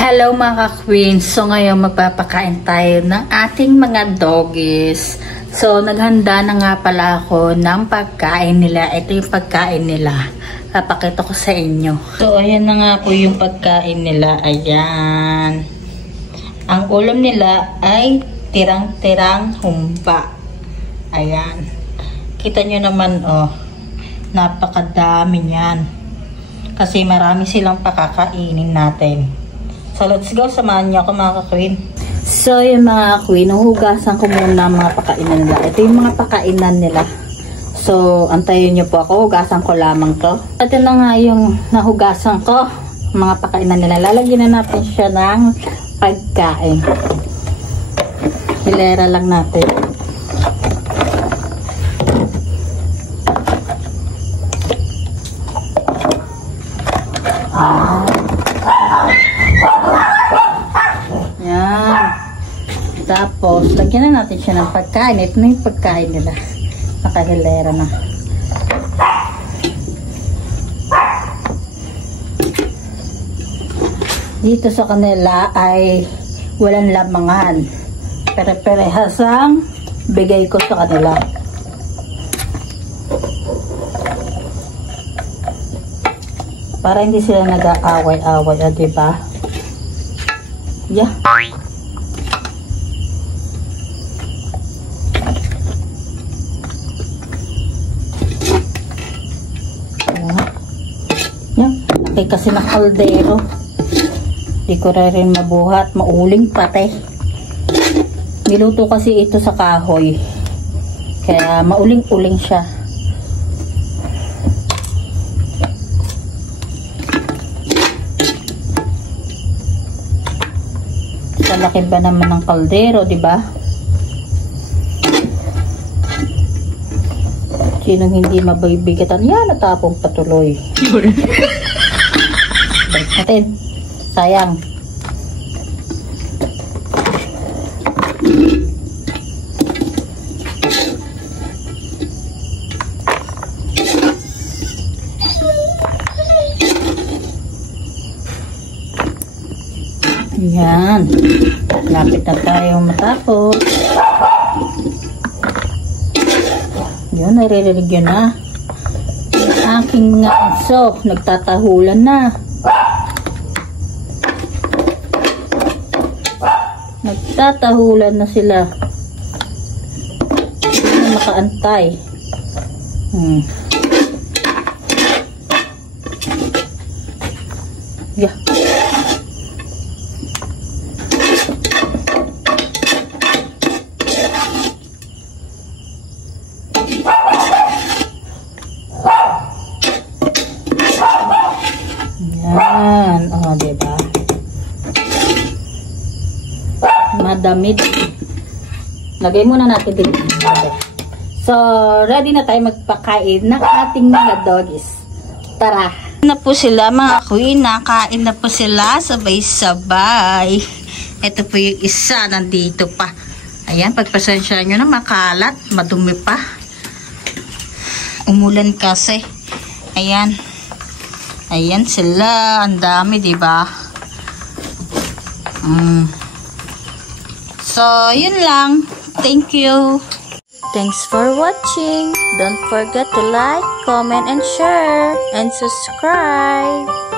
Hello mga queens. So ngayon magpapakain tayo ng ating mga doggies. So naghanda na nga pala ako ng pagkain nila. Ito yung pagkain nila. Papakita ko sa inyo. So ayan na nga po yung pagkain nila. Ayan. Ang ulam nila ay tirang-tirang humba. Ayan. Kita nyo naman oh. Napakadami niyan. Kasi marami silang pakakainin natin. So, let's go. Samahan niyo ako mga ka-queen. So, yung mga queen, hugasan ko muna mga pakainan nila. Ito yung mga pakainan nila. So, antayin niyo po ako. Hugasan ko lamang to. Ito na nga yung nahugasan ko. Mga pakainan nila. Lalagyan na natin siya ng pagkain. Hilera lang natin. Tapos, lagyan na natin siya ng pagkain. Ito na yung pagkain nila. Nakahilera na. Dito sa kanila ay walang lamangan. Pere-perehas ang bigay ko sa kanila. Para hindi sila nag-aaway-away. Diba? Yeah. Kasi na kaldero, di ko rin mabuhat, mauling pati. Niluto kasi ito sa kahoy, kaya mauling-uling siya. Kalaki ba naman ng kaldero, di ba? Sinong hindi mabibigatan yan, natapong patuloy. Balik natin. Sayang. Yan. Lapit na tayo matapos. Yun, naririnig yun na. Yung aking mga aso, nagtatahulan na. Nagtatahulan na sila. Hindi na makaantay. Yeah. Yan. O, diba? Madamid. Lagay muna natin din. Okay. So, ready na tayo magpakain ng ating mga doggies. Tara. Na po sila mga queen. Nakain na po sila sabay-sabay. Ito po yung isa. Nandito pa. Ayan. Pagpasensya nyo na makalat. Madumi pa. Umulan kasi. Ayan. Ayan sila. Ang dami, diba? So, yun lang. Thank you. Thanks for watching. Don't forget to like, comment, and share. And subscribe.